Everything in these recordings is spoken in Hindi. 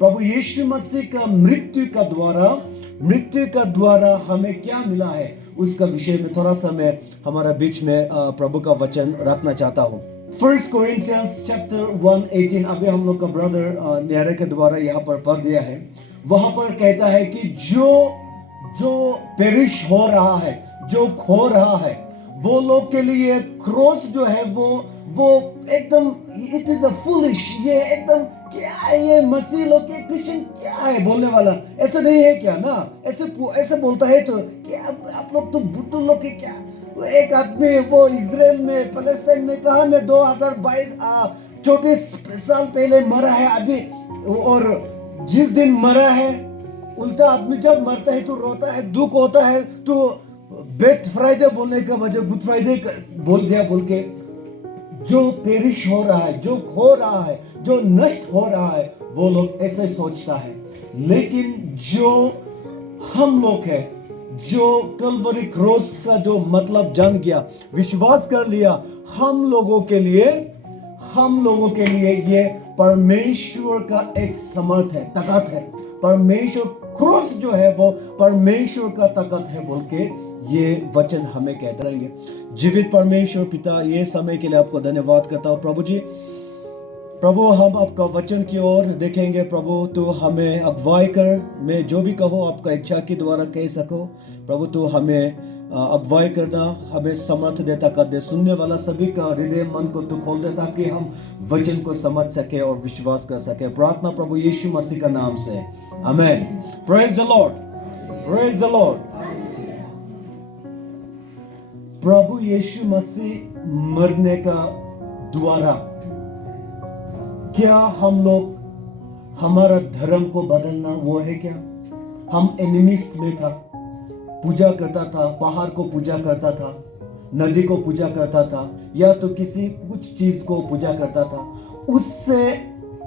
प्रभु यीशु मसीह का मृत्यु का द्वारा हमें क्या मिला है, उसका विषय में थोड़ा सा मैं हमारा बीच में प्रभु का वचन रखना चाहता हूँ। 1 Corinthians chapter 1:18 अभी हम लोग का ब्रदर न्यारे के द्वारा यहाँ पर पढ़ दिया है। वहां पर कहता है कि जो पेरिश हो रहा है, जो खो रहा है, वो लोग के लिए क्रॉस जो है वो एकदम इट इज अ फुलिश, ये एकदम क्या है, ये मसीह लोग के क्रिश्चियन क्या है बोलने वाला, ऐसा नहीं है क्या ना, ऐसे बोलता है तो क्या आप लोग तो बुद्धू लोग के क्या। एक आदमी वो इजराइल में पैलेस्टाइन में कहा में 2024 साल पहले मरा है अभी, और जिस दिन मरा है उल्टा आदमी जब मरता है तो रोता है, दुख होता है, तो बेथ फ्राइडे बोलने का वजह गुड फ्राइडे बोल दिया बोल के। जो पेरिश हो रहा है, जो खो रहा है, जो नष्ट हो रहा है, वो लोग ऐसे सोचता है। लेकिन जो हम लोग है, जो कल्वरी क्रॉस का जो मतलब जान गया, विश्वास कर लिया, हम लोगों के लिए ये परमेश्वर का एक समर्थ है, ताकत है। परमेश्वर क्रॉस जो है वो परमेश्वर का ताकत है बोल के ये वचन हमें कहते रहेंगे। जीवित परमेश्वर पिता, ये समय के लिए आपको धन्यवाद करता हूँ प्रभु जी। प्रभु हम आपका वचन की ओर देखेंगे प्रभु, तो हमें अगुवाई कर, मैं जो भी कहो आपका इच्छा के द्वारा कह सको प्रभु, तो हमें अगुवाई करना, हमें समर्थ देता कर दे। सुनने वाला सभी का हृदय मन को तू खोल दे ताकि हम वचन को समझ सके और विश्वास कर सके। प्रार्थना प्रभु यीशु मसीह का नाम से, amen. Praise the lord, praise the lord. प्रभु यीशु मसीह मरने का द्वारा क्या हम लोग, हमारा धर्म को बदलना वो है क्या? हम एनिमिस्ट में था, पूजा करता था, पहाड़ को पूजा करता था, नदी को पूजा करता था, या तो किसी कुछ चीज को पूजा करता था, उससे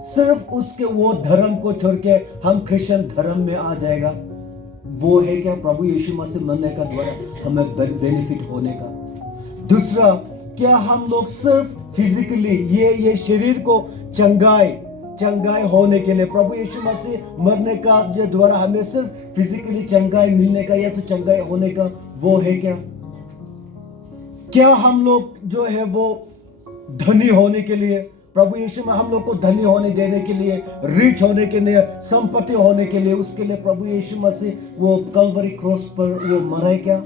सिर्फ उसके वो धर्म को छोड़ के हम क्रिश्चियन धर्म में आ जाएगा, वो है क्या? प्रभु यीशु मसीह मरने का द्वारा हमें बेनिफिट होने का। दूसरा, क्या हम लोग सिर्फ फिजिकली ये शरीर को चंगाई होने के लिए, प्रभु यीशु मसीह मरने का जो द्वारा हमें सिर्फ फिजिकली चंगाई मिलने का या तो चंगाई होने का, वो है क्या? क्या हम लोग जो है वो धनी होने के लिए, प्रभु यीशु में हम लोग को धनी होने देने के लिए, रिच होने के लिए, संपत्ति होने के लिए, उसके लिए प्रभु यीशु मसीह वो कल्वरी क्रॉस पर वो मरे क्या?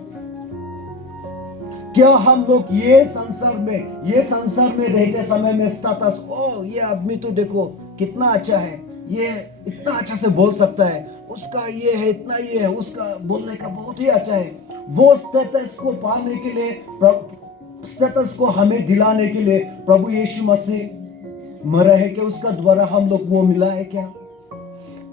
क्या हम लोग ये संसार में रहते समय में स्टेटस, ओ ये आदमी तो देखो कितना अच्छा है, ये इतना अच्छा से बोल सकता है, उसका ये है, इतना ये है, उसका बोलने का बहुत ही अच्छा है, वो स्टेटस को पाने के लिए, स्टेटस को हमें दिलाने के लिए प्रभु यीशु मसीह मरा है क्या? उसका द्वारा हम लोग वो मिला है क्या?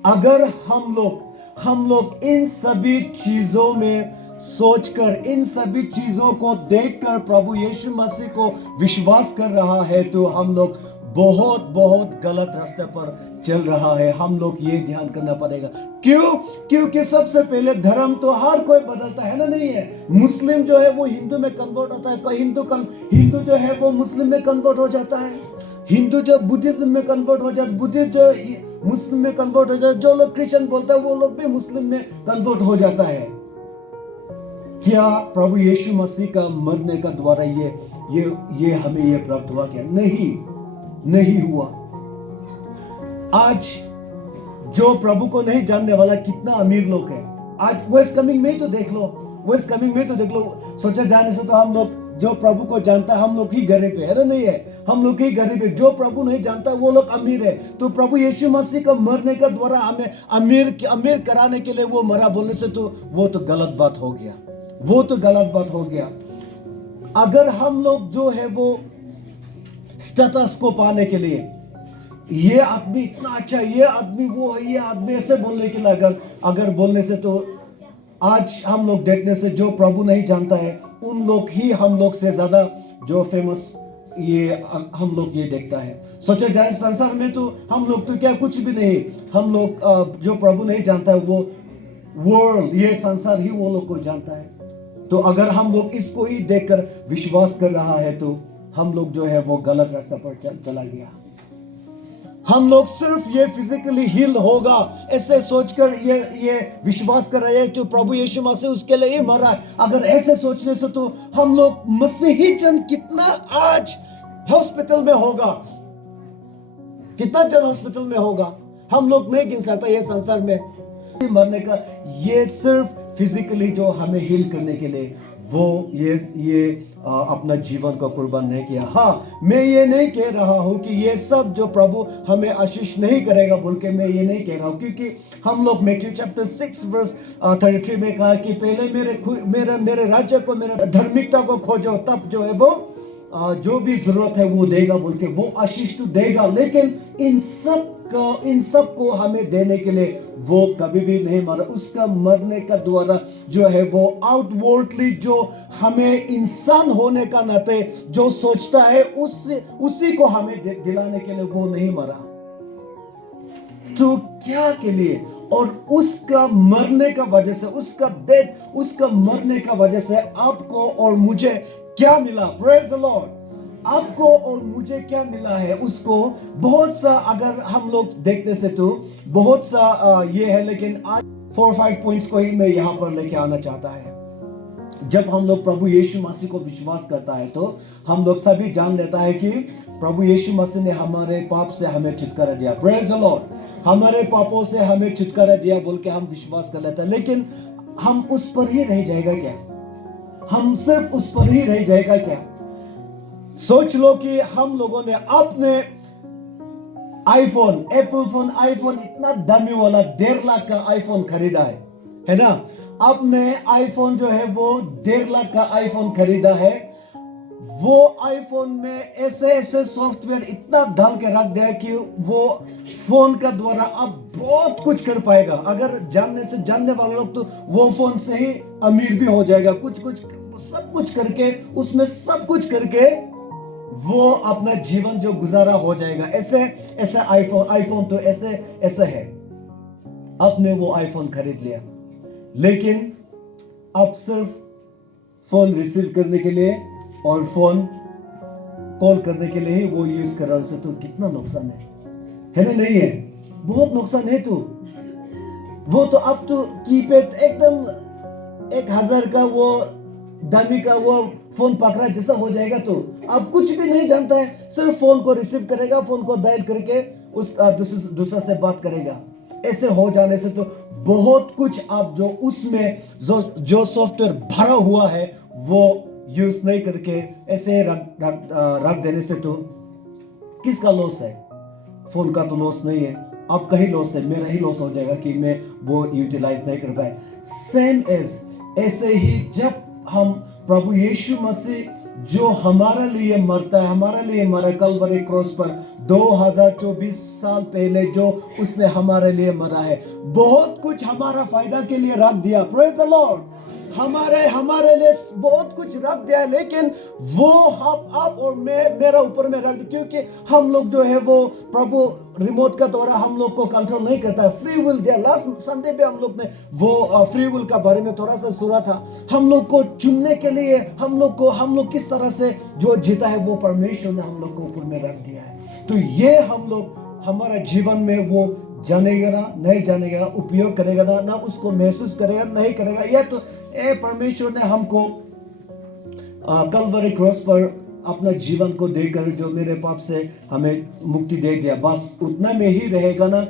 अगर हम लोग इन सभी चीजों में सोचकर, इन सभी चीजों को देखकर प्रभु यीशु मसीह को विश्वास कर रहा है, तो हम लोग बहुत गलत रास्ते पर चल रहा है। हम लोग ये ध्यान करना पड़ेगा। क्यों? क्योंकि सबसे पहले धर्म तो हर कोई बदलता है ना, नहीं है? मुस्लिम जो है वो हिंदू में कन्वर्ट होता है, हिंदू जो है वो मुस्लिम में कन्वर्ट हो जाता है, हिंदू जो बुद्धिज्म में कन्वर्ट हो जाता है, बुद्धिस्ट जो मुस्लिम में कन्वर्ट हो जाता है, जो लोग क्रिश्चियन बोलता है वो लोग भी मुस्लिम में कन्वर्ट हो जाता है। क्या प्रभु यीशु मसीह का मरने का द्वारा ये हमें ये प्राप्त हुआ क्या? नहीं हुआ। आज जो प्रभु को नहीं जानने वाला कितना अमीर लोग है, आज वेस्ट कमिंग में तो देख लो, सोचा जाने से तो हम लोग जो प्रभु को जानता है हम लोग ही गरीब है ना, नहीं है? हम लोग ही गरीब है। जो प्रभु नहीं जानता वो लोग अमीर है। तो प्रभु यीशु मसीह का मरने का द्वारा हमें अमीर कराने के लिए वो मरा बोलने से तो वो तो गलत बात हो गया। अगर हम लोग जो है वो स्टेटस को पाने के लिए, ये आदमी इतना अच्छा, ये आदमी वो है, ये आदमी ऐसे बोलने के लिए अगर बोलने से, तो आज हम लोग देखने से जो प्रभु नहीं जानता है उन लोग ही हम लोग से ज्यादा जो फेमस ये हम लोग ये देखता है। सोचा जाए संसार में तो हम लोग तो क्या कुछ भी नहीं, हम लोग जो प्रभु नहीं जानता है वो वर्ल्ड, ये संसार ही वो लोग को जानता है। तो अगर हम लोग इसको ही देखकर विश्वास कर रहा है तो हम लोग जो है वो गलत रास्ते पर चला गया। हम लोग सिर्फ ये फिजिकली हील होगा ऐसे सोचकर ये विश्वास कर रहे हैं कि प्रभु यीशु मसीह उसके लिए ही मरा है। अगर ऐसे सोचने से तो हम लोग मसीही जन कितना आज हॉस्पिटल में होगा, कितना जन हॉस्पिटल में होगा, हम लोग नहीं गिन सकता ये संसार में मरने का। ये सिर्फ फिजिकली जो हमें हील करने के लिए वो ये अपना जीवन को कुर्बान नहीं किया। हाँ, मैं ये नहीं कह रहा हूँ कि ये सब जो प्रभु हमें आशीष नहीं करेगा बोल के मैं ये नहीं कह रहा हूँ, क्योंकि हम लोग मैथ्यू चैप्टर 6 वर्स 33 में कहा कि पहले मेरे राज्य को, मेरे धार्मिकता को खोजो, तब जो है वो जो भी जरूरत है वो देगा बोल के, वो आशीष तो देगा। लेकिन इन सब को हमें देने के लिए वो कभी भी नहीं मरा। उसका मरने का द्वारा जो है वो आउटवर्डली जो हमें इंसान होने का नाते जो सोचता है उसी को हमें दिलाने के लिए वो नहीं मरा। तो क्या के लिए? और उसका मरने का वजह से, उसका मरने का वजह से आपको और मुझे क्या मिला? Praise the Lord. आपको और मुझे क्या मिला है उसको बहुत सा, अगर हम लोग देखते से तो बहुत सा ये है, लेकिन आज 4-5 पॉइंट्स को ही मैं यहाँ पर लेके आना चाहता है। जब हम लोग प्रभु यीशु मसीह को विश्वास करता है तो हम लोग सभी जान लेता है कि प्रभु यीशु मसीह ने हमारे पाप से हमें छुटकारा दिया। Praise the Lord. हमारे पापों से हमें छुटकारा दिया बोल के हम विश्वास कर लेते हैं। लेकिन हम उस पर ही रह जाएगा क्या? हम सिर्फ उस पर ही रह जाएगा क्या? सोच लो कि हम लोगों ने अपने आईफोन, एप्पल फोन, आईफोन, इतना दामी वाला 1.5 लाख का आईफोन खरीदा है ना? आपने आईफोन जो है वो 1.5 लाख का आईफोन खरीदा है। वो आईफोन में ऐसे सॉफ्टवेयर इतना डाल के रख दिया कि वो फोन का द्वारा आप बहुत कुछ कर पाएगा। अगर जानने वाले लोग तो वो फोन से ही अमीर भी हो जाएगा। सब कुछ करके, उसमें सब कुछ करके वो अपना जीवन जो गुजारा हो जाएगा। ऐसे आईफोन तो ऐसे है। आपने वो आईफोन खरीद लिया, लेकिन अब सिर्फ फोन रिसीव करने के लिए और फोन कॉल करने के लिए ही वो यूज कर रहा है। तो कितना नुकसान है ना? नहीं है? बहुत नुकसान है। तो वो तो अब तो कीपैड एकदम 1000 का वो दामी का वो फोन पकड़ा जैसा हो जाएगा। तो अब कुछ भी नहीं जानता है, सिर्फ फोन को रिसीव करेगा, फोन को डायल करके उस दूसरा से बात करेगा। ऐसे हो जाने से तो बहुत कुछ आप जो उसमें जो सॉफ्टवेयर भरा हुआ है वो यूज नहीं करके ऐसे रख देने से तो किसका लॉस है? फोन का तो लॉस नहीं है, आपका ही लॉस है, मेरा ही लॉस हो जाएगा कि मैं वो यूटिलाइज नहीं कर पाए। सेम एज ऐसे ही जब हम प्रभु यीशु मसीह जो हमारे लिए मरता है, हमारे लिए मरा कलवरी क्रॉस पर 2024 साल पहले जो उसने हमारे लिए मरा है, बहुत कुछ हमारा फायदा के लिए रख दिया। Praise the Lord. हमारे लिए बहुत कुछ रख दिया है, लेकिन वो आप और मेरा ऊपर में रख दिया, क्योंकि हम लोग जो है वो प्रभु रिमोट का द्वारा हम लोग को कंट्रोल नहीं करता है। फ्री विल दिया। लास्ट संडे पे हम लोग ने वो फ्री विल का बारे में थोड़ा सा सुना था। हम लोग को चुनने के लिए हम लोग किस तरह से जो जीता है वो परमेश्वर ने हम लोग को ऊपर में रख दिया है। तो ये हम लोग हमारा जीवन में वो जानेगा ना, नहीं जानेगा, उपयोग करेगा ना उसको महसूस करेगा, नहीं करेगा। या तो परमेश्वर ने हमको कलवरी क्रॉस पर अपना जीवन को देकर जो मेरे पाप से हमें मुक्ति दे दिया, बस उतना में ही रहेगा ना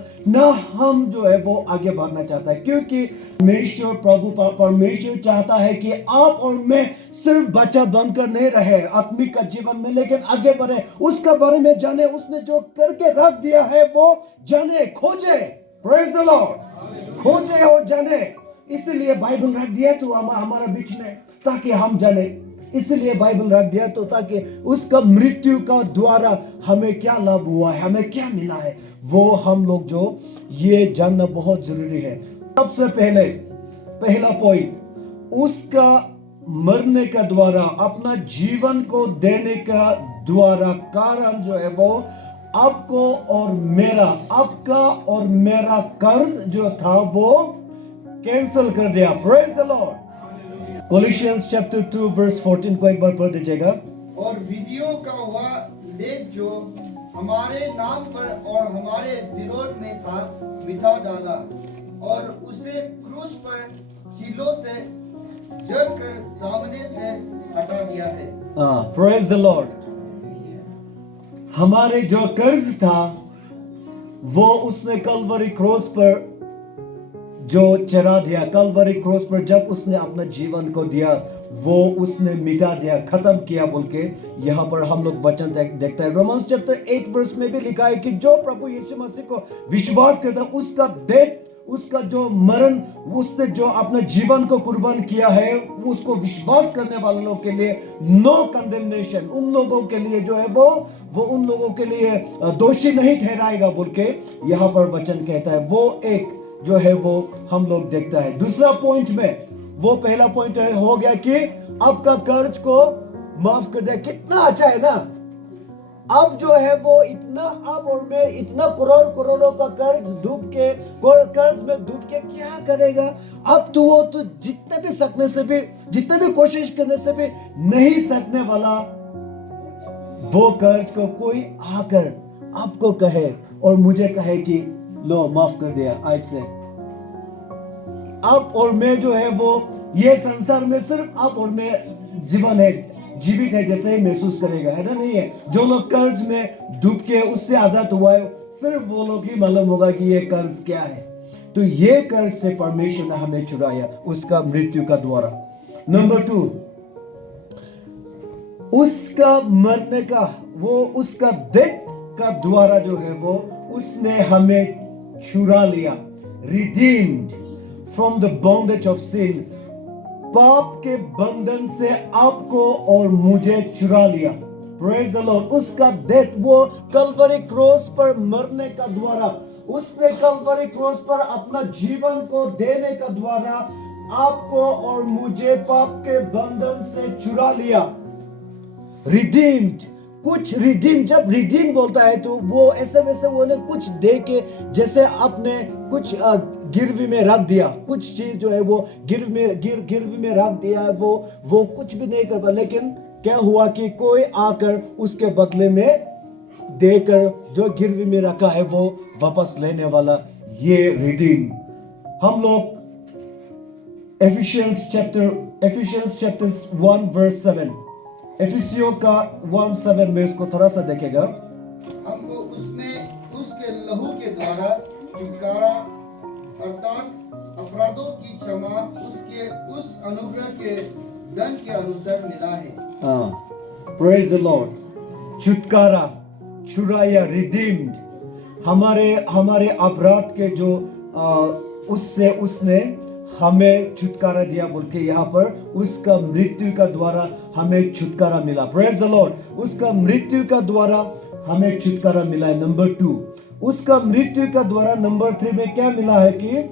हम जो है वो आगे बढ़ना चाहता है। क्योंकि परमेश्वर चाहता है कि आप और मैं सिर्फ बच्चा बनकर नहीं रहे आत्मिक का जीवन में, लेकिन आगे बढ़े, उसका बारे में जाने, उसने जो करके रख दिया है वो जाने, खोजे। Praise the Lord. खोजे और जाने। इसलिए बाइबल रख दिया तो हमारा बीच में, ताकि हम जाने। इसलिए बाइबल रख दिया तो ताकि उसका मृत्यु का द्वारा हमें क्या लाभ हुआ है, हमें क्या मिला है, वो हम लोग जो ये जानना बहुत जरूरी है। सबसे पहला पॉइंट, उसका मरने का द्वारा, अपना जीवन को देने का द्वारा कारण जो है वो आपको और मेरा कर्ज जो था वो कैंसिल कर दिया। Praise the lord. Colossians chapter 2 verse 14 को एक बार पढ़ दीजिएगा। और विधियों का वह लेख जो हमारे नाम पर और हमारे विरोध में था, मिटा डाला और उसे क्रूस पर कीलों से जड़कर सामने से हटा दिया है। Praise the Lord. हमारे जो कर्ज था वो उसने कलवरी क्रॉस पर जो चढ़ा दिया, कलवरी क्रॉस पर जब उसने अपना जीवन को दिया वो उसने मिटा दिया, खत्म किया बोल के यहाँ पर हम लोग वचन देखते हैं। रोमन्स चैप्टर 8 वर्स में भी लिखा है कि जो प्रभु यीशु मसीह को विश्वास करता है उसका डेथ, उसका जो मरण, उसने जो अपने जीवन को कुर्बान किया है, उसको विश्वास करने वाले लोग के लिए नो कंडेमनेशन, उन लोगों के लिए जो है वो उन लोगों के लिए दोषी नहीं ठहराएगा बोल के यहाँ पर वचन कहता है। वो एक जो है वो हम लोग देखता है। दूसरा पॉइंट में, वो पहला पॉइंट हो गया कि आपका कर्ज को माफ कर दिया, कितना अच्छा है ना। अब जो है वो इतना, अब और मैं इतना करोड़ों का कर्ज डूब के, कर्ज में डूब के क्या करेगा। अब तो वो तो जितने भी सकने से भी, जितने भी कोशिश करने से भी नहीं सकने वाला वो कर्ज को कोई आकर आपको कहे और मुझे कहे कि लो माफ कर दिया आज से। आप और मैं जो है वो ये संसार में सिर्फ आप और मैं जीवन है, जीवित है जैसे ही महसूस करेगा, है ना। नहीं है, जो लोग कर्ज में डूब के उससे आजाद हुआ है सिर्फ वो लोग ही मालूम होगा कि ये कर्ज क्या है। तो ये कर्ज से परमेश्वर ने हमें छुड़ाया उसका मृत्यु का द्वारा। नंबर 2, उसका मरने का, वो उसका डेथ का द्वारा जो है वो उसने हमें छुड़ा लिया, redeemed from the bondage of sin, पाप के बंधन से आपको और मुझे छुड़ा लिया। Praise the Lord. उसका डेथ, वो कलवरी क्रॉस पर मरने का द्वारा, उसने कलवरी क्रॉस पर अपना जीवन को देने का द्वारा आपको और मुझे पाप के बंधन से छुड़ा लिया। रिडीम्ड, कुछ रिडीम, जब रिडीम बोलता है तो वो ऐसे वैसे वो ने कुछ दे के, जैसे आपने कुछ गिरवी में रख दिया, कुछ चीज जो है वो गिरवी में रख दिया, वो कुछ भी नहीं कर पाया। लेकिन क्या हुआ कि कोई आकर उसके बदले में देकर जो गिरवी में रखा है वो वापस लेने वाला, ये रिडीम। हम लोग एफिशियंस चैप्टर 1 वर्स 7, एफिसियों का 1:7 में इसको थोड़ा सा देखेगा। हमको उसमें उसके लहू के द्वारा छुटकारा अर्थात अपराधों की क्षमा उसके उस अनुग्रह के धन के अनुसार मिला है। Praise the Lord. छुटकारा, छुड़ाया, रिडीम्ड, हमारे अपराध के जो उससे उसने हमें छुटकारा दिया बोल के यहाँ पर उसका मृत्यु का द्वारा हमें छुटकारा मिला। Praise the Lord. उसका मृत्यु का द्वारा हमें छुटकारा मिला है। नंबर 2, उसका मृत्यु का द्वारा। नंबर 3 में क्या मिला है कि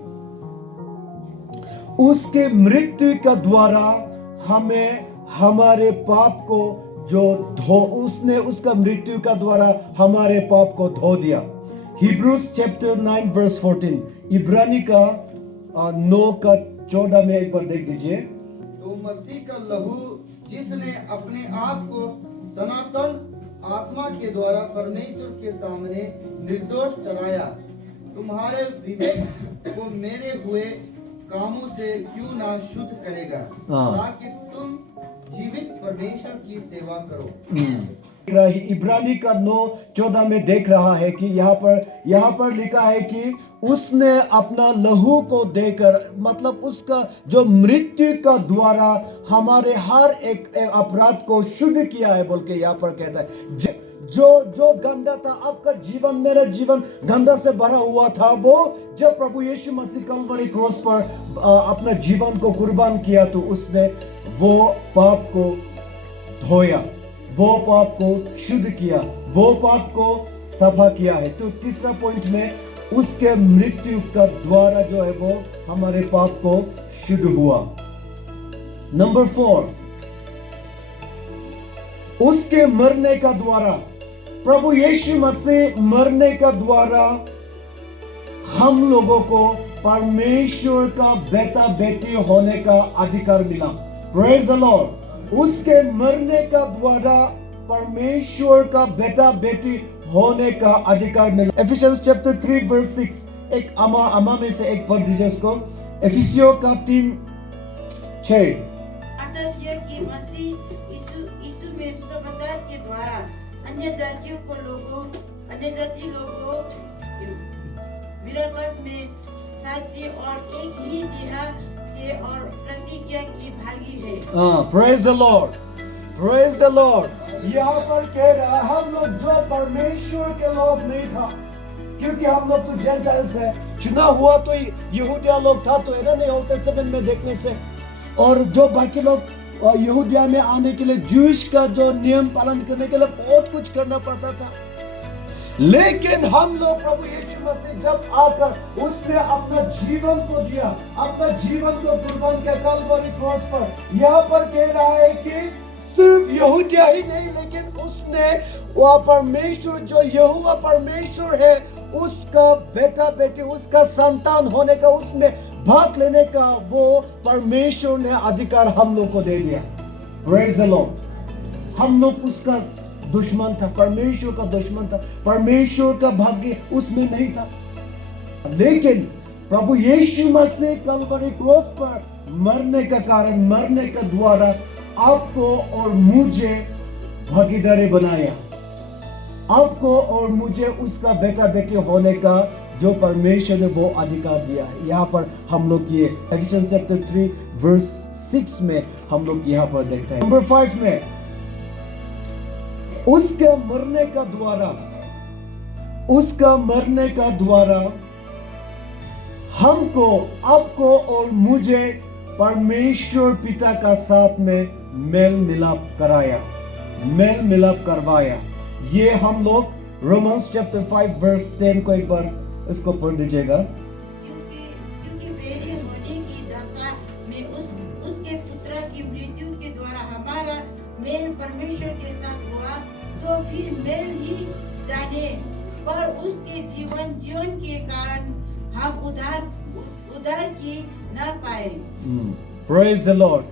उसके मृत्यु का द्वारा हमें हमारे पाप को उसने उसका मृत्यु का द्वारा हमारे पाप को धो दिया। हिब्रूज चैप्टर 9 वर्स 14, इब्रानी का 9:14 में एक बार देख दीजिए। तो मसीह का लहू जिसने अपने आप को सनातन आत्मा के द्वारा परमेश्वर के सामने निर्दोष ठहराया, तुम्हारे विवेक को मेरे हुए कामों से क्यों ना शुद्ध करेगा, ताकि तुम जीवित परमेश्वर की सेवा करो। इब्रानी का 9:14 में देख रहा है कि यहाँ पर लिखा है कि उसने अपना लहू को देकर, मतलब उसका जो मृत्यु का द्वारा हमारे हर एक अपराध को शुद्ध किया है बोल के यहाँ पर कहता है। जो गंदा था, आपका जीवन, मेरा जीवन गंदा से भरा हुआ था, वो जब प्रभु यीशु मसीह कलवरी क्रॉस पर अपना जीवन को कुर्बान किया तो उसने वो पाप को धोया, वो पाप को शुद्ध किया, वो पाप को सफा किया है। तो तीसरा पॉइंट में उसके मृत्यु का द्वारा जो है वो हमारे पाप को शुद्ध हुआ। नंबर 4, उसके मरने का द्वारा, प्रभु यीशु मसीह मरने का द्वारा हम लोगों को परमेश्वर का बेटा बेटी होने का अधिकार मिला। Praise the Lord. उसके मरने का द्वारा परमेश्वर का बेटा बेटी होने का अधिकार मिला। एफिशियंस चैप्टर 3 वर्स 6, एक अमा में से एक पढ़ दीजिए उसको। एफिसियों का 3:6। अर्थात यह कि मसीह यीशु में सुसमाचार के द्वारा अन्य जाति लोगों विरासत में साझी और एक ही देह के और प्रतिज्ञा की भागी है। Praise the lord, praise the Lord. यहाँ पर कह रहा है हम लोग जो परमेश्वर के लोग नहीं था, क्योंकि हम लोग तो जेंटाइल्स है, चुना हुआ तो यहूदिया लोग था, तो है ना नहीं ओल्ड टेस्टामेंट में देखने से। और जो बाकी लोग यहूदिया में आने के लिए ज्यूइश का जो नियम पालन करने के लिए बहुत कुछ करना पड़ता था। लेकिन हम लोग प्रभु यीशु मसीह जब आकर उसने अपना जीवन को दिया, अपना जीवन को कुर्बान किया कलवरी क्रॉस पर। यहाँ पर कह रहा है कि सिर्फ यहूदिया ही नहीं, लेकिन उसने वह परमेश्वर जो यहोवा परमेश्वर है उसका बेटा बेटी, उसका संतान होने का, उसमें भाग लेने का वो परमेश्वर ने अधिकार हम लोग को दे दिया। Praise the Lord. हम लोग उसका दुश्मन था, परमेश्वर का दुश्मन था, परमेश्वर का भाग्य उसमें नहीं था। लेकिन प्रभु यीशु मसीह कलवरी क्रॉस पर मरने का कारण, मरने का द्वारा आपको और मुझे भागीदारी बनाया, आपको और मुझे उसका बेटा बेटी होने का जो परमेश्वर ने वो अधिकार दिया है। यहाँ पर हम लोग ये एफिशियंस चैप्टर 3 वर्स 6 में हम लोग यहाँ पर देखते हैं। नंबर 5 में उसके मरने का द्वारा हमको, आपको और मुझे परमेश्वर पिता का साथ में मेल मिलाप करवाया। ये हम लोग रोमन्स चैप्टर 5 वर्स 10 को एक बार इसको पढ़ दीजिएगा। क्योंकि मेरे होने की दशा में उसके पुत्र की मृत्यु के द्वारा हमारा मेल परमेश्वर के साथ हुआ, तो फिर मेल ही जाने पर उसके जीवन के कारण हम उधार की न पाए। Praise the Lord.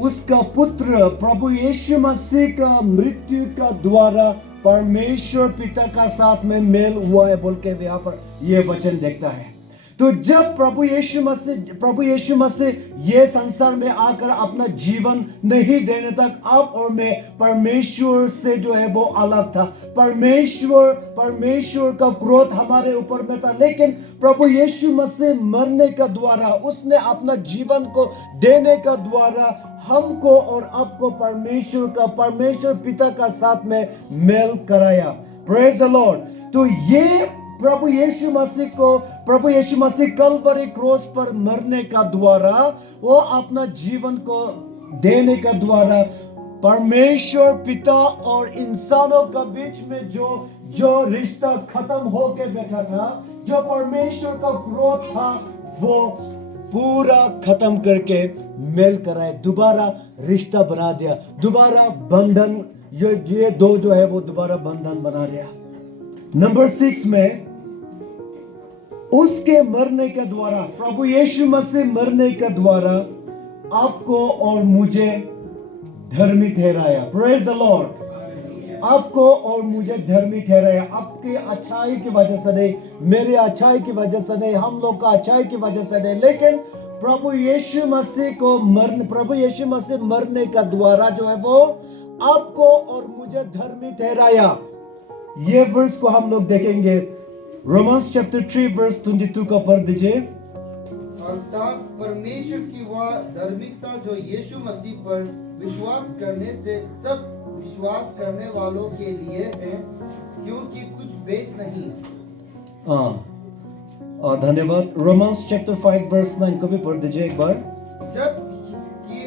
उसका पुत्र प्रभु यीशु मसीह का मृत्यु का द्वारा परमेश्वर पिता का साथ में मेल हुआ है बोल के यहाँ पर ये वचन देखता है। तो जब प्रभु यीशु मसीह ये संसार में आकर अपना जीवन नहीं देने तक आप और मैं परमेश्वर से जो है वो अलग था। परमेश्वर का क्रोध हमारे ऊपर में था, लेकिन प्रभु यीशु मसीह मरने का द्वारा, उसने अपना जीवन को देने का द्वारा हमको और आपको परमेश्वर पिता का साथ में मेल कराया। Praise the Lord. तो ये प्रभु यीशु मसीह कलवरी क्रॉस पर मरने का द्वारा, वो अपना जीवन को देने का द्वारा परमेश्वर पिता और इंसानों के बीच में जो रिश्ता खत्म होके बैठा था, जो परमेश्वर का क्रोध था, वो पूरा खत्म करके मेल कराए, दोबारा रिश्ता बना दिया, दोबारा बंधन, ये दो जो है वो दोबारा बंधन बना दिया। नंबर 6 में उसके मरने के द्वारा, प्रभु यीशु मसीह मरने के द्वारा आपको और मुझे धर्मी ठहराया। Praise the Lord. आपको और मुझे धर्मी ठहराया, आपके अच्छाई की वजह से नहीं, मेरे अच्छाई की वजह से नहीं, हम लोग का अच्छाई की वजह से नहीं, लेकिन प्रभु यीशु मसीह मरने का द्वारा जो है वो आपको और मुझे धर्मी ठहराया। ये वर्स को हम लोग देखेंगे। रोमन्स चैप्टर 3 वर्स 22 का पढ़ दीजिए। अर्थात परमेश्वर की वह धार्मिकता जो यीशु मसीह पर विश्वास करने से सब विश्वास करने वालों के लिए है, क्योंकि कुछ भेद नहीं। धन्यवाद। रोमन्स चैप्टर 5 वर्स 9 को भी पढ़ दीजिए एक बार। जब कि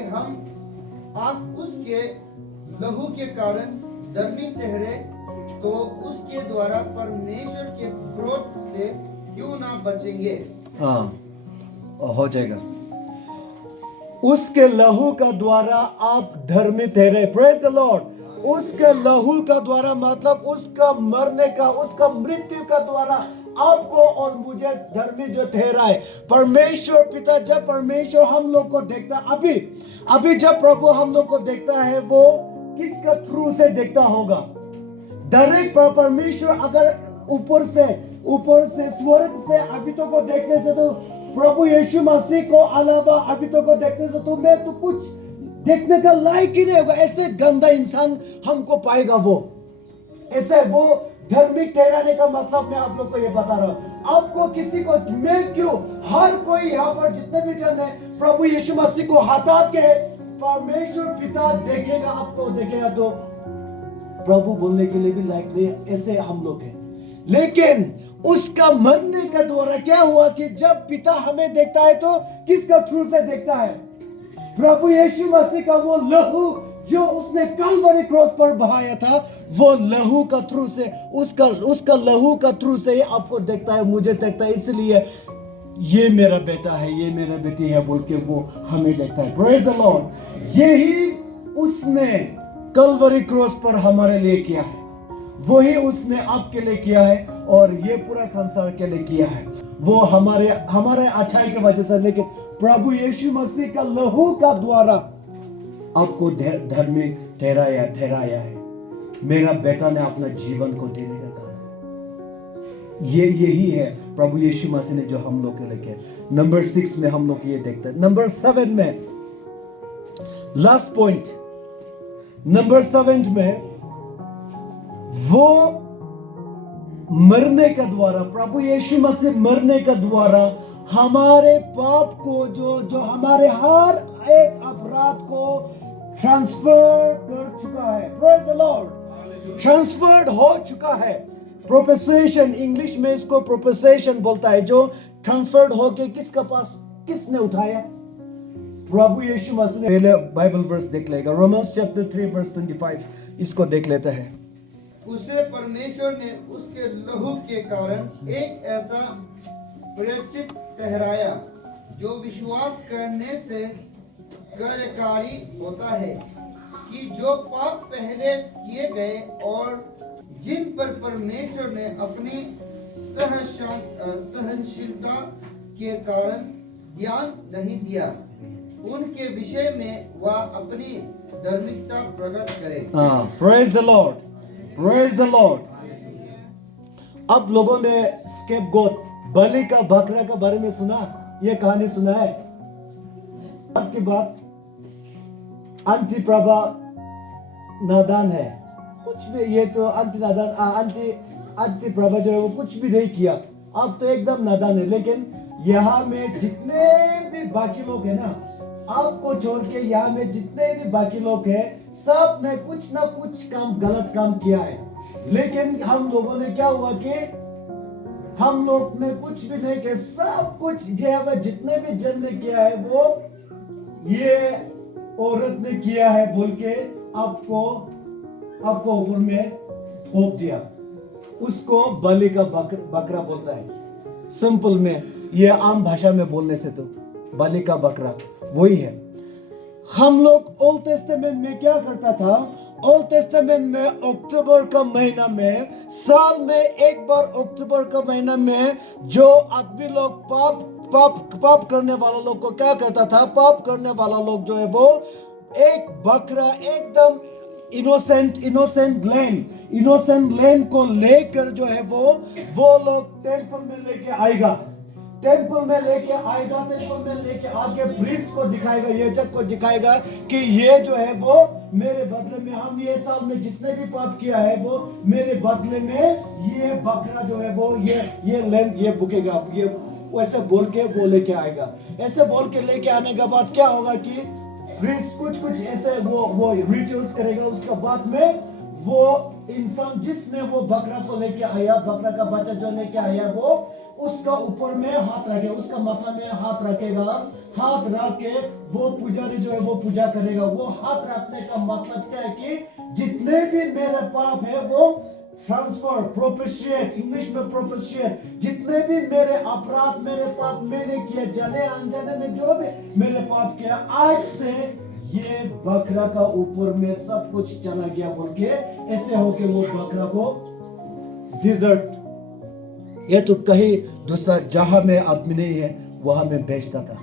आप उसके लहू के कारण धर्मी ठहरे, तो उसके द्वारा परमेश्वर के क्रोध से क्यों ना बचेंगे। हो जाएगा। उसके लहू का द्वारा आप धर्मी ठहरे। Praise the Lord. उसके लहू का द्वारा मतलब उसका मरने का, उसका मृत्यु का द्वारा आपको और मुझे धर्मी जो ठहराए। परमेश्वर पिता, जब परमेश्वर हम लोग को देखता, अभी जब प्रभु हम लोग को देखता है, वो किसका थ्रू से देखता होगा? डायरेक्ट परमेश्वर अगर ऊपर से स्वर्ग से अबितों को देखने से, तो प्रभु यीशु मसीह को अलावा अबितों को देखने से तुम्हें तो कुछ देखने का लायक ही नहीं होगा। ऐसे गंदा इंसान हमको पाएगा वो, ऐसे वो धार्मिक ठहराने का मतलब मैं आप लोग को ये बता रहा हूं। आपको किसी को, मैं क्यों, हर कोई यहाँ पर जितने भी जन है प्रभु यीशु मसीह को हटा के परमेश्वर पिता देखेगा, आपको देखेगा तो प्रभु बोलने के लिए भी लायक नहीं, ऐसे हम लोग हैं। लेकिन उसका मरने का द्वारा क्या हुआ कि जब पिता हमें देखता है तो किसका थ्रू से देखता है? प्रभु यीशु मसीह का वो लहू जो उसने कलवरी क्रॉस पर बहाया था, वो लहू का थ्रू से, उसका लहू का थ्रू से ही आपको देखता है, मुझे देखता है। इसलिए ये मेरा बेटा है, ये मेरा बेटी है बोल के वो हमें देखता है। Praise the Lord. यही उसने कलवरी क्रॉस पर हमारे लिए किया है, वही उसने आपके लिए किया है और ये पूरा संसार के लिए किया है। वो हमारे अच्छाई की वजह से, लेकिन प्रभु यीशु मसीह का लहू का द्वारा आपको धर्मी ठहराया है। मेरा बेटा ने अपना जीवन को देने का कारण यही है प्रभु यीशु मसीह ने जो हम लोग के लिए किया। नंबर 6 में हम लोग ये देखते हैं। नंबर 7 में लास्ट पॉइंट, नंबर 7 में वो मरने का द्वारा, प्रभु यीशु मसीह मरने का द्वारा हमारे पाप को, जो हमारे हर एक अपराध को ट्रांसफर कर चुका है। Praise the Lord. ट्रांसफर्ड हो चुका है। प्रोपेसेशन, इंग्लिश में इसको प्रोपेसेशन बोलता है, जो ट्रांसफर्ड होके किसका पास, किसने उठाया? प्रभु यीशु मसीह ने। पहले बाइबल वर्स देख लेगा, रोमन्स चैप्टर 3 वर्स 25, इसको देख लेते हैं। उसे परमेश्वर ने उसके लहू के कारण एक ऐसा परिचित ठहराया जो विश्वास करने से कार्यकारी होता है, कि जो पाप पहले किए गए और जिन पर परमेश्वर ने अपनी सहनशीलता के कारण ध्यान नहीं दिया, उनके विषय में वह अपनी धार्मिकता प्रकट करे। Praise the lord, praise the Lord. अब लोगों ने स्केपगोट, बलि का बकरा के बारे में सुना, ये कहानी सुना है। अब की बात, अंति प्रभा नादान है, कुछ भी, ये तो अंति प्रभा जो है वो कुछ भी नहीं किया, अब तो एकदम नादान है। लेकिन यहाँ में जितने भी बाकी लोग हैं ना, आपको छोड़ के यहाँ में जितने भी बाकी लोग हैं, सब ने कुछ ना कुछ गलत काम किया है। लेकिन हम लोगों ने क्या हुआ कि हम लोग ने कुछ भी नहीं किया, सब कुछ जितने भी जन ने किया है वो ये औरत ने किया है बोल के आपको ऊपर में थोप दिया। उसको बलि का बकरा बोलता है। सिंपल में, ये आम भाषा में बोलने से तो बलि का बकरा वही है। हम लोग ओल्ड टेस्टामेंट में क्या करता था? ओल्ड टेस्टामेंट में अक्टूबर का महीना में, साल में एक बार अक्टूबर का महीना में, जो आदमी लोग पाप करने वाला लोग को क्या करता था? पाप करने वाला लोग जो है वो एक बकरा, एकदम इनोसेंट लैम को लेकर जो है वो लोग टेंपल में लेके आएगा। टेंपल में लेके आके प्रीस्ट को दिखाएगा, याजक को दिखाएगा कि ये जो है वो मेरे बदले में, हम ये साल में जितने भी पाप किया है वो मेरे बदले में ये बकरा जो है वो ये लैम ये बुकेगा, ये वैसे बोल के वो लेके आएगा। ऐसे बोल के लेके आने के बाद क्या होगा कि प्रीस्ट कुछ ऐसे वो रिचुअल्स करेगा। उसके बाद में वो इंसान जिसने वो बकरा को लेके आया, बकरा का बच्चा जो लेके आया, वो उसका ऊपर में हाथ रखेगा, उसका मतलब में हाथ रखेगा। हाथ रख के वो पुजारी जो है वो पूजा करेगा। वो हाथ रखने का मतलब क्या है कि जितने भी मेरे पाप है वो ट्रांसफर, प्रोपेशिएट, इंग्लिश में प्रोपेशिएट, जितने भी मेरे अपराध, मेरे पाप मैंने किए, जाने अनजाने में जो भी मेरे पाप किया, आज से ये बकरा का ऊपर में सब कुछ चला गया बोल के, ऐसे होके वो बकरा को डिजर्ट, ये तो कहीं दूसरा जहां में आदमी नहीं है वहां में बेचता था।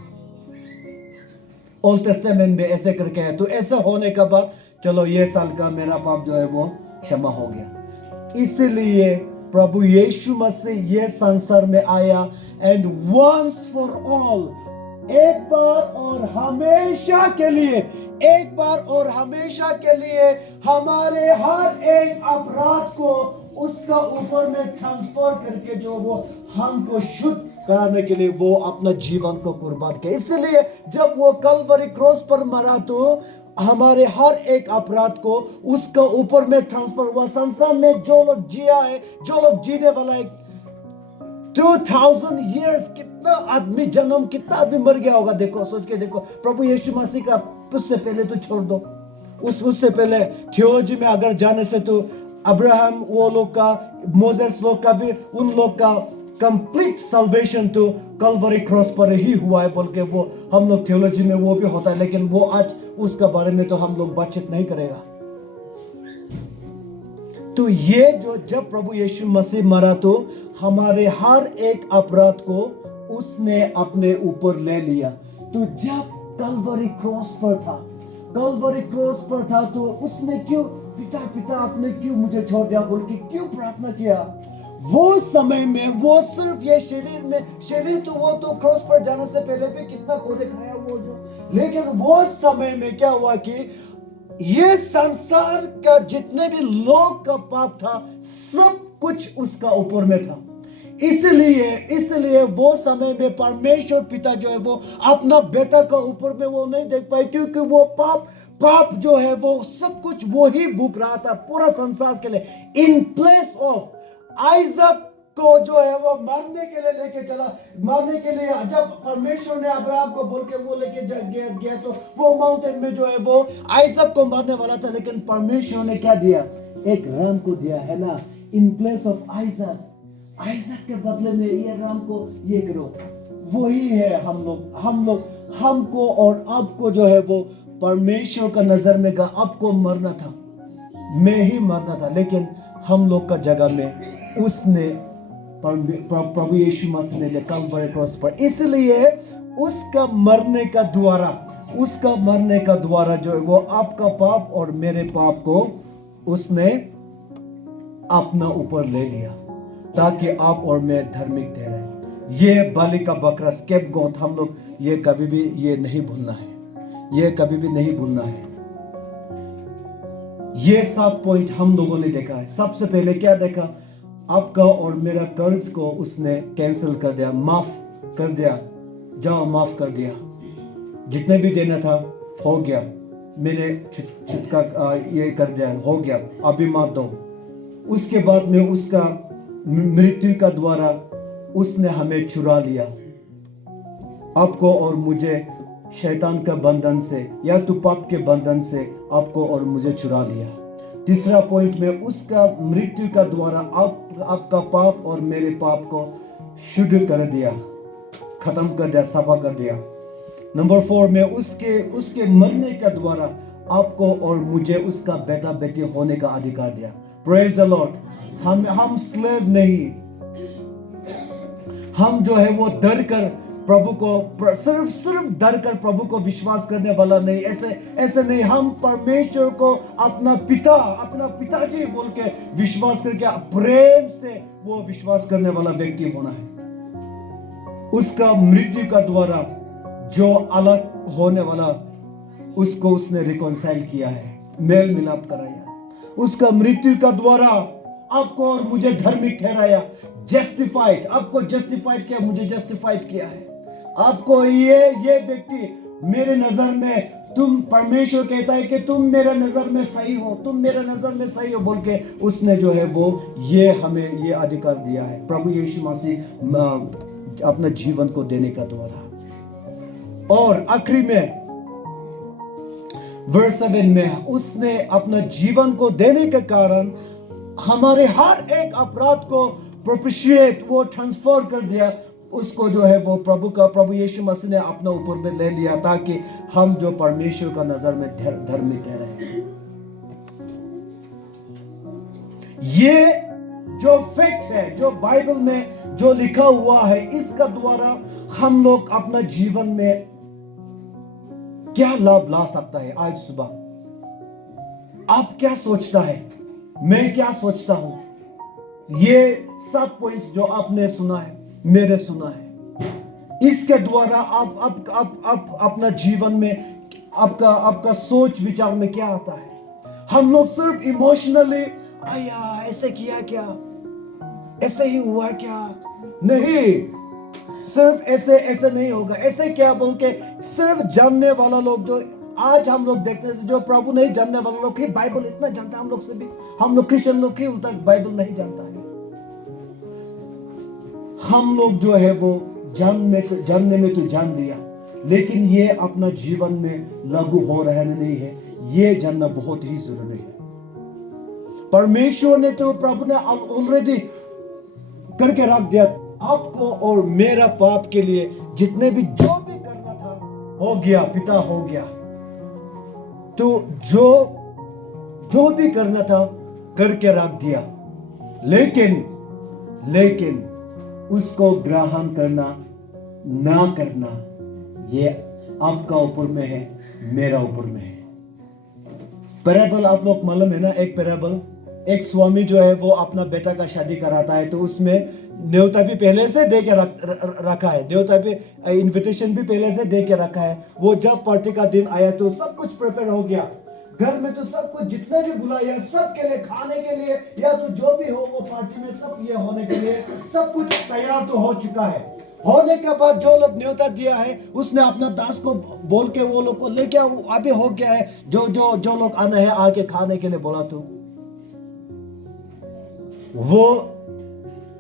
ओल्ड टेस्टामेंट में ऐसे करके है। तो ऐसा होने के बाद चलो ये साल का मेरा पाप जो है वो क्षमा हो गया। इसलिए प्रभु यीशु मसीह ये संसार में आया एंड वंस फॉर ऑल, एक बार और हमेशा के लिए, एक बार और हमेशा के लिए हमारे हर एक अपराध को उसका ऊपर में ट्रांसफर करके जो वो हमको शुद्ध कराने के लिए वो अपना जीवन को कुर्बान किया। इसलिए जब वो कलवरी क्रॉस पर मरा तो हमारे हर एक अपराध को उसका ऊपर में ट्रांसफर हुआ। संसार में जो लोग जिया है, जो लोग जीने वाला है 2000 years, कितना आदमी जन्म, कितना आदमी मर गया होगा। देखो, सोच के देखो, प्रभु यीशु मसीह का उससे पहले तो छोड़ दो, उससे पहले थियोलॉजी में अगर जाने से तो अब्राहम वो लोग का, मोसेस लोग का भी, उन लोग का कंप्लीट सल्वेशन तो कलवरी क्रॉस पर ही हुआ है बोल के वो हम लोग थियोलॉजी में वो भी होता है, लेकिन वो आज उसका बारे में तो हम लोग बातचीत नहीं करेगा। तो ये जो जब प्रभु यीशु मसीह मरा तो हमारे हर एक अपराध को उसने अपने ऊपर ले लिया। तो जब कलवरी क्रॉस पर था तो उसने क्यों पिता आपने क्यों मुझे छोड़ दिया बोल के क्यों प्रार्थना किया? वो समय में वो सिर्फ ये शरीर तो वो तो क्रॉस पर जाने से पहले भी कितना कोड़े खाया वो जो, लेकिन वो समय में क्या हुआ कि ये संसार का जितने भी लोग का पाप था सब कुछ उसका ऊपर में था। इसलिए वो समय में परमेश्वर पिता जो है वो अपना बेटा का ऊपर में वो नहीं देख पाए, क्योंकि वो पाप जो है वो सब कुछ वो ही भुग रहा था पूरा संसार के लिए। इन प्लेस ऑफ आइजक को जो है वो मारने के लिए लेके चला, मारने के लिए जब परमेश्वर ने अब्राहम को बोल के वो लेके गया तो वो माउंटेन में जो है वो आइजक को मारने वाला था, लेकिन परमेश्वर ने क्या दिया? एक राम को दिया, है ना? इन प्लेस ऑफ आइजक के बदले में ये राम को ये करो। वही है हमको और आपको जो है वो परमेश्वर का नजर में आपको मरना था, मैं ही मरना था, लेकिन हम लोग का जगह में उसने प्रभु यीशु मसीह ने कलवरी क्रॉस पर, इसलिए उसका मरने का द्वारा जो है वो आपका पाप और मेरे पाप को उसने अपना ऊपर ले लिया ताकि आप और मैं धार्मिक ठहरे। ये बलि का बकरा स्केपगोट हम लोग ये कभी भी ये नहीं भूलना है। ये 7 पॉइंट हम लोगों ने देखा है। सबसे पहले क्या देखा? आपका और मेरा कर्ज को उसने कैंसिल कर दिया, माफ कर दिया, जाओ माफ कर दिया, जितने भी देना था हो गया, मैंने छुटका ये कर दिया, हो गया, अभी मत दो। उसके बाद में उसका मृत्यु का द्वारा उसने हमें छुड़ा लिया, आपको और मुझे शैतान का बंधन से या तो पाप के बंधन से आपको और मुझे छुड़ा लिया। तीसरा पॉइंट में उसका मृत्यु का द्वारा आपका पाप और मेरे पाप को शुद्ध कर दिया, खत्म कर दिया, सफा कर दिया। नंबर 4 में उसके मरने का द्वारा आपको और मुझे उसका बेटा बेटी होने का अधिकार दिया। Praise the Lord. हम स्लेव नहीं, हम जो है वो डर कर प्रभु को सिर्फ डर कर प्रभु को विश्वास करने वाला नहीं, ऐसे नहीं। हम परमेश्वर को अपना पिताजी बोल के विश्वास करके प्रेम से वो विश्वास करने वाला व्यक्ति होना है। उसका मृत्यु का द्वारा जो अलग होने वाला उसको उसने रिकॉन्साइल किया है, मेल मिलाप कराया। उसका मृत्यु का द्वारा आपको और मुझे धार्मिक ठहराया, जस्टिफाइड, आपको जस्टिफाइड किया, मुझे जस्टिफाइड किया है। आपको ये व्यक्ति मेरे नजर में, तुम परमेश्वर कहता है कि तुम मेरे नजर में सही हो, तुम मेरे नजर में सही हो बोल के उसने जो है वो ये हमें ये अधिकार दिया है प्रभु यीशु मसीह अपना जीवन को देने का द्वारा। और आखिरी में वर्स 7 में उसने अपना जीवन को देने के कारण हमारे हर एक अपराध को प्रोपिशिएट वो ट्रांसफर कर दिया, उसको जो है वो प्रभु यीशु मसीह ने अपना ऊपर में ले लिया ताकि हम जो परमेश्वर का नजर में धार्मिक ठहरे। ये जो फैक्ट है, जो बाइबल में जो लिखा हुआ है, इसका द्वारा हम लोग अपना जीवन में क्या लाभ ला सकता है। आज सुबह आप क्या सोचता है, मैं क्या सोचता हूं, ये 7 पॉइंट्स जो आपने सुना है, मेरे सुना है, इसके द्वारा आप अपना जीवन में आपका सोच विचार में क्या आता है? हम लोग सिर्फ इमोशनली आया ऐसे किया क्या, ऐसे ही हुआ क्या? नहीं, सिर्फ ऐसे नहीं होगा। ऐसे क्या बोल के सिर्फ जानने वाला लोग, जो आज हम लोग देखते हैं, जो प्रभु नहीं जानने वाले लोग ही बाइबल इतना जानता है हम लोग से भी, हम लोग क्रिश्चियन लोग ही उतना बाइबल नहीं जानता है। हम लोग जो है वो जानने में तो जान लिया, लेकिन ये अपना जीवन में लागू हो रहा नहीं है, ये जानना बहुत ही जरूरी है। परमेश्वर ने तो, प्रभु ने ऑलरेडी करके रख दिया आपको और मेरा पाप के लिए। जितने भी जो भी करना था हो गया, पिता हो गया। तो जो भी करना था करके रख दिया, लेकिन उसको ग्रहण करना ना करना, ये आपका ऊपर में है, मेरा ऊपर में है। पैराबल आप लोग मालूम है ना, एक पैराबल, एक स्वामी जो है वो अपना बेटा का शादी कराता है, तो उसमें न्योता भी पहले से दे के रखा है, न्योता भी, इनविटेशन भी पहले से दे के रखा है। वो जब पार्टी का दिन आया तो सब कुछ प्रिपेयर हो गया, घर में तो सब कुछ जितने भी बुलाया सबके लिए, खाने के लिए या तो जो भी हो वो पार्टी में सब ये होने के लिए सब कुछ तैयार तो हो चुका है। होने के बाद जो लोग न्योता दिया है, उसने अपना दास को बोल के वो लोग को लेके अभी हो गया है, जो लोग आना है आके खाने के लिए बोला, तो वो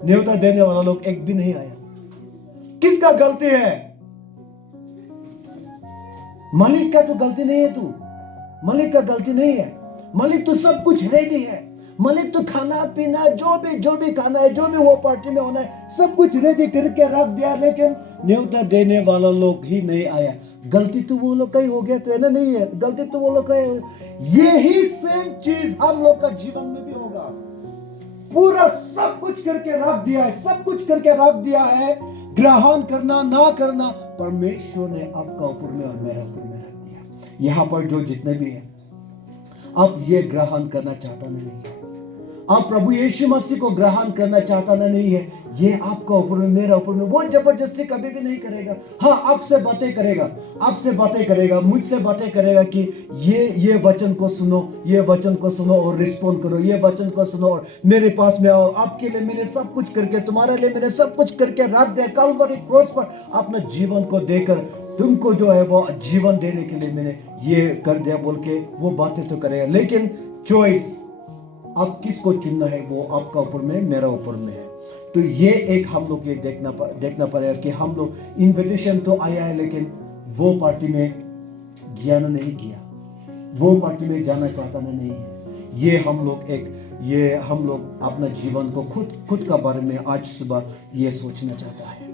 न्योता देने वाला लोग एक भी नहीं आया। किसका गलती है? मालिक का तो गलती नहीं है, तू मालिक का गलती नहीं है। मालिक तो सब कुछ रेडी है, मालिक तो खाना पीना जो भी खाना है, जो भी वो पार्टी में होना है, सब कुछ रेडी करके रख दिया, लेकिन न्योता देने वाला लोग ही नहीं आया। गलती तो वो लोग का ही हो गया, तो है ना? नहीं है, गलती तो वो लोग का ही। यही सेम चीज हम लोग का जीवन में भी होगा। पूरा सब कुछ करके रख दिया है, सब कुछ करके रख दिया है, ग्रहण करना ना करना परमेश्वर ने आपका ऊपर में और मेरा ऊपर में रख दिया। यहाँ पर जो जितने भी है, आप ये ग्रहण करना चाहता नहीं है, आप प्रभु यीशु मसीह को ग्रहण करना चाहता नहीं है, ये आपका ऊपर में मेरा ऊपर में, वो जबरदस्ती कभी भी नहीं करेगा। हाँ, आपसे बातें करेगा, मुझसे बातें करेगा कि ये वचन को सुनो, ये वचन को सुनो और रिस्पॉन्ड करो, ये वचन को सुनो और मेरे पास में आओ, आपके लिए मैंने सब कुछ करके, तुम्हारे लिए मैंने सब कुछ करके रख दिया, कलवरी क्रॉस पर अपना जीवन को देकर तुमको जो है वो जीवन देने के लिए मैंने ये कर दिया बोल के वो बातें तो करेगा। लेकिन चॉइस आप किसको चुनना है वो आपका ऊपर में, मेरा ऊपर में है। तो ये एक हम लोग ये देखना पड़ेगा कि हम लोग इनविटेशन तो आया है, लेकिन वो पार्टी में गया ना नहीं किया, वो पार्टी में जाना चाहता ना नहीं है। ये हम लोग अपना जीवन को खुद का बारे में आज सुबह ये सोचना चाहता है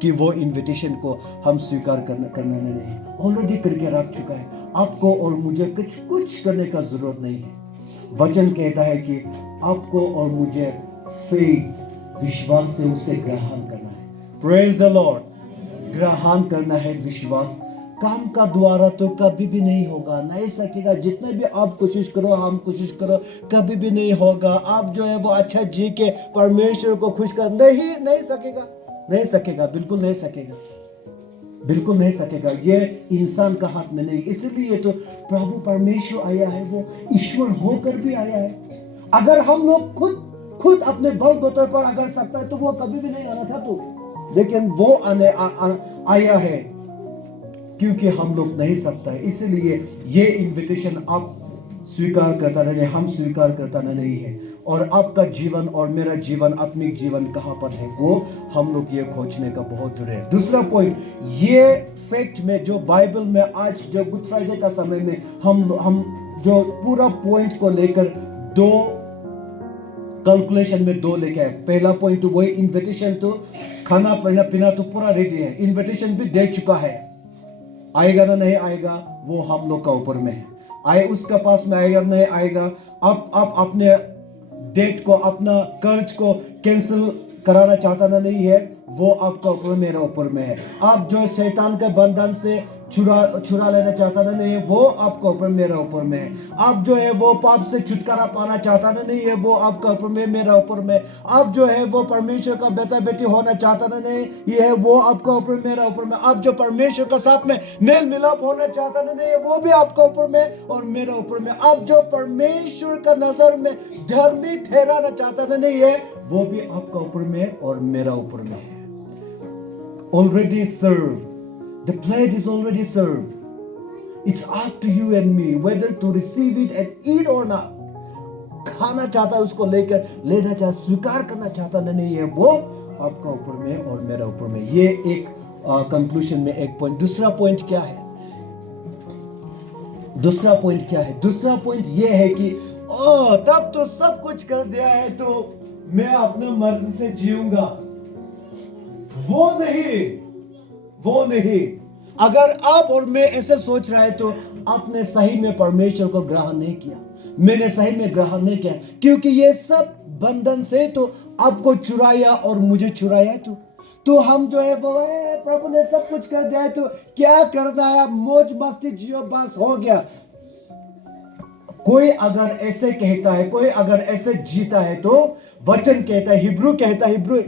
कि वो इनविटेशन को हम स्वीकार करना नहीं, ऑलरेडी करके रख चुका है। आपको और मुझे कुछ करने का जरूरत नहीं है। वचन कहता है कि आपको और मुझे फेथ, विश्वास से उसे ग्रहण करना है। Praise the Lord. ग्रहण करना है विश्वास। काम का द्वारा तो कभी भी नहीं होगा, नहीं सकेगा। जितने भी आप कोशिश करो, हम कोशिश करो, कभी भी नहीं होगा। आप जो है वो अच्छा जी के परमेश्वर को खुश कर नहीं सकेगा, बिल्कुल नहीं सकेगा। ये इंसान का हाथ में नहीं। इसलिए तो प्रभु परमेश्वर आया है, वो ईश्वर होकर भी आया है। अगर हम लोग खुद अपने बल बूते पर अगर सकता है तो वो कभी भी नहीं आना था, तो लेकिन वो आया है क्योंकि हम लोग नहीं सकता है। इसलिए ये इनविटेशन आप स्वीकार करता नहीं, हम स्वीकार करता नहीं है। और आपका जीवन और मेरा जीवन, आत्मिक जीवन कहाँ पर है, वो हम लोग ये खोजने का बहुत जरूरी है। दूसरा पॉइंट, ये फैक्ट में जो बाइबल में आज जो गुड फ्राइडे का समय में हम जो पूरा पॉइंट को लेकर दो कैलकुलेशन में दो लेके आए। पहला पॉइंट तो वही इनविटेशन, तो खाना पीना तो पूरा रेडी है, इनविटेशन भी दे चुका है। आएगा ना नहीं आएगा वो हम लोग का ऊपर में है। आए उसका पास में आएगा नहीं आएगा, आप अपने डेट को, अपना कर्ज को कैंसिल कराना चाहता ना नहीं है, वो आपका ऊपर मेरा ऊपर में है। आप जो शैतान के बंधन से छुड़ा लेना चाहता ना नहीं है, वो आपका ऊपर मेरा ऊपर में है। आप जो है वो पाप से छुटकारा पाना चाहता ना नहीं है, वो आपका ऊपर में मेरा ऊपर में। आप जो है वो परमेश्वर का बेटा बेटी होना चाहता ना नहीं ये है, वो आपका ऊपर मेरा ऊपर में। आप जो परमेश्वर के साथ में मेल मिलाप होना चाहता ना नहीं है, वो भी आपका ऊपर में और मेरा ऊपर में। आप जो परमेश्वर का नजर में धर्मी ठहराना चाहता ना नहीं है, वो भी आपका ऊपर में और मेरा ऊपर में है। Already served. The plate is already served. It's up to you and me whether to receive it and eat or not. खाना चाहता है उसको लेकर लेना चाहता, स्वीकार करना चाहता नहीं है, वो आपका ऊपर में और मेरा ऊपर में। ये एक कंक्लूजन में एक पॉइंट। दूसरा पॉइंट क्या है? दूसरा पॉइंट ये है कि तब तो सब कुछ कर दिया है तो मैं अपने मर्जी से जीऊंगा। वो नहीं। अगर आप और मैं ऐसे सोच रहे हैं तो आपने सही में परमेश्वर को ग्रहण नहीं किया, मैंने सही में ग्रहण नहीं किया, क्योंकि ये सब बंधन से तो आपको चुराया और मुझे चुराया। तो हम जो है वो प्रभु ने सब कुछ कर दिया है तो क्या करना है, मौज मस्ती जियो, बस हो गया। कोई अगर ऐसे कहता है, कोई अगर ऐसे जीता है तो वचन कहता है,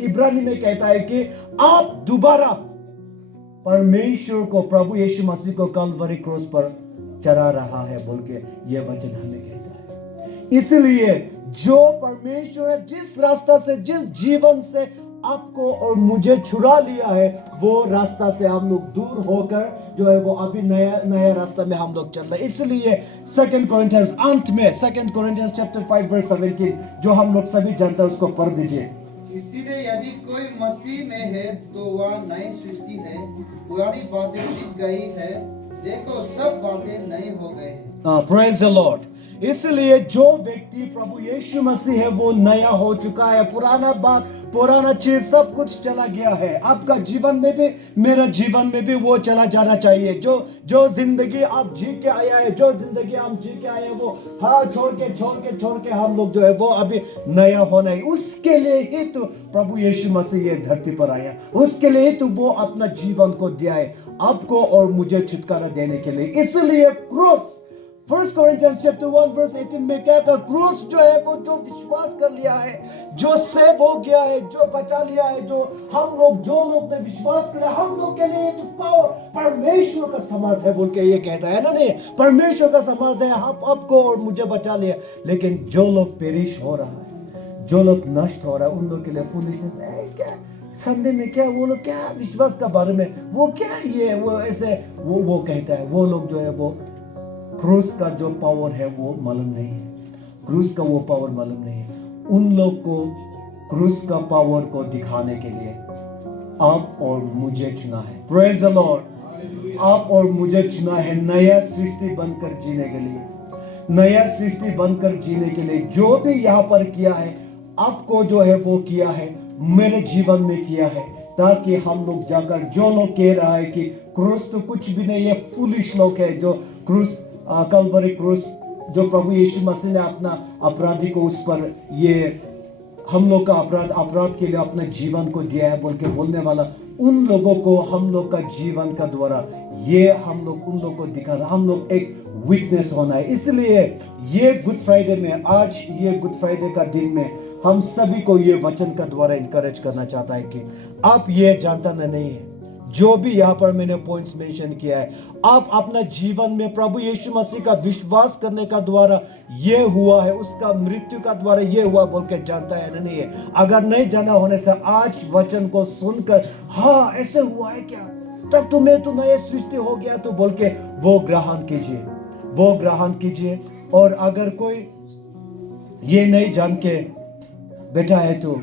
इब्रानी में कहता है कि आप दोबारा परमेश्वर को, प्रभु यीशु मसीह को कलवरी क्रॉस पर चढ़ा रहा है बोल के ये वचन हमें कहता है। इसलिए जो परमेश्वर है, जिस रास्ता से, जिस जीवन से आपको और मुझे छुड़ा लिया है, वो रास्ता से हम लोग दूर होकर जो है वो अभी नया रास्ता में हम लोग चल रहे हैं। इसलिए 2 कोरिन्थियंस अंत में 2 कोरिन्थियंस चैप्टर 5 वर्स 17 जो हम लोग सभी जानते हैं उसको पढ़ दीजिए। इसीलिए यदि कोई मसीह में है तो वह नई सृष्टि है, पुरानी बातें बीत गई है, देखो सब बातें नई हो गई हैं। Praise the Lord. इसलिए जो व्यक्ति प्रभु यीशु मसीह है वो नया हो चुका है, पुराना चीज सब कुछ चला गया है। आपका जीवन में भी, मेरा जीवन में भी वो चला जाना चाहिए। जो जिंदगी आप जी के आया है, जो जिंदगी हम जी के आए हैं, वो छोड़ के हम लोग जो है वो अभी नया होना है। उसके लिए ही तो प्रभु यीशु मसीह ये धरती पर आया, उसके लिए ही तो वो अपना जीवन को दिया है आपको और मुझे छुटकारा देने के लिए। इसलिए क्रूस 1 कोरिन्थियंस चैप्टर 1 वर्स 18 में क्या था? क्रूस जो है वो जो विश्वास कर लिया है, जो सेव हो गया है, जो बचा लिया है, जो लोग ने विश्वास किया, हम लोग के लिए तो पावर परमेश्वर का समर्थ है बोल के ये कहता है ना। नहीं, परमेश्वर का समर्थ है, आपको और मुझे बचा लिया। लेकिन जो लोग पेरिश हो रहा है, जो लोग नष्ट हो रहा है, उन लोग के लिए फूलिशनेस है। क्या संडे में क्या वो लोग क्या विश्वास का बारे में वो क्या ये वो ऐसे वो कहता है, वो लोग जो है वो क्रूस का जो पावर है वो मालूम नहीं है, क्रूस का वो पावर मालूम नहीं है। उन लोग को क्रूस का पावर को दिखाने के लिए आप और मुझे चुना है। Praise the Lord. आप और मुझे चुना है नया सृष्टि बनकर जीने के लिए, नया सृष्टि बनकर जीने के लिए। जो भी यहाँ पर किया है, आपको जो है वो किया है, मेरे जीवन में किया है, ताकि हम लोग जाकर, जो लोग कह रहा है कि क्रूस तो कुछ भी नहीं, ये फुलिश लोग है, जो क्रूस कलवरी क्रूस जो प्रभु यीशु मसीह ने अपना अपराधी को उस पर ये हम लोग का अपराध के लिए अपने जीवन को दिया है बोल के बोलने वाला, उन लोगों को हम लोग का जीवन का द्वारा ये हम लोग उन लोग को दिखा रहा, हम लोग एक विटनेस होना है। इसलिए ये गुड फ्राइडे में, आज ये गुड फ्राइडे का दिन में हम सभी को ये वचन का द्वारा इनकरेज करना चाहता है कि आप ये जानता नहीं है, जो भी यहाँ पर मैंने पॉइंट्स मेंशन किया है, आप अपना जीवन में प्रभु यीशु मसीह का विश्वास करने का द्वारा ये हुआ है, उसका मृत्यु का द्वारा ये हुआ बोल के जानता है ना नहीं है। अगर नहीं जाना होने से आज वचन को सुनकर हाँ ऐसे हुआ है क्या, तब तुम्हें तो नया सृष्टि हो गया तो बोल के वो ग्रहण कीजिए। और अगर कोई ये नहीं जान के बैठा है तो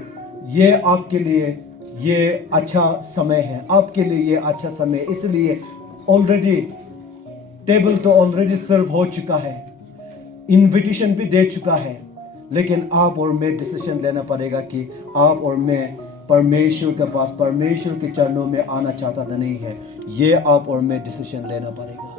ये आपके लिए ये अच्छा समय है, आपके लिए ये अच्छा समय। इसलिए ऑलरेडी टेबल तो ऑलरेडी सर्व हो चुका है, इनविटेशन भी दे चुका है, लेकिन आप और मैं डिसीजन लेना पड़ेगा कि आप और मैं परमेश्वर के पास, परमेश्वर के चरणों में आना चाहता नहीं है। ये आप और मैं डिसीजन लेना पड़ेगा।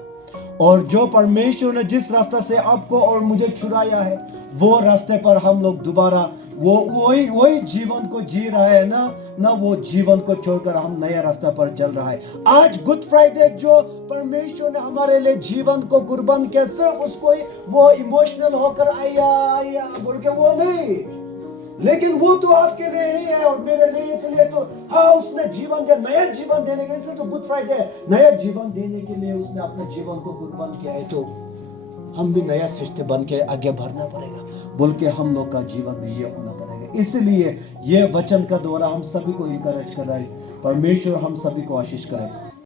और जो परमेश्वर ने जिस रास्ते से आपको और मुझे छुड़ाया है, वो रास्ते पर हम लोग दोबारा वही जीवन को जी रहा है ना वो जीवन को छोड़कर हम नया रास्ते पर चल रहा है। आज गुड फ्राइडे जो परमेश्वर ने हमारे लिए जीवन को कुर्बान किया, सिर्फ उसको ही वो इमोशनल होकर आया बोल के वो नहीं, लेकिन वो तो आपके लिए ही है और मेरे लिए, इसलिए तो हाँ उसने जीवन दिया, नया जीवन देने के लिए तो गुड फ्राइडे है। नया जीवन देने के लिए उसने अपने जीवन को कुर्बान किया है, तो हम भी नया सृष्टि बन के आगे बढ़ना पड़ेगा बोल के हम लोग का जीवन में ये होना पड़ेगा। इसलिए ये वचन का द्वारा हम सभी को इनकरेज कर रहा है। परमेश्वर हम सभी को आशीष करे।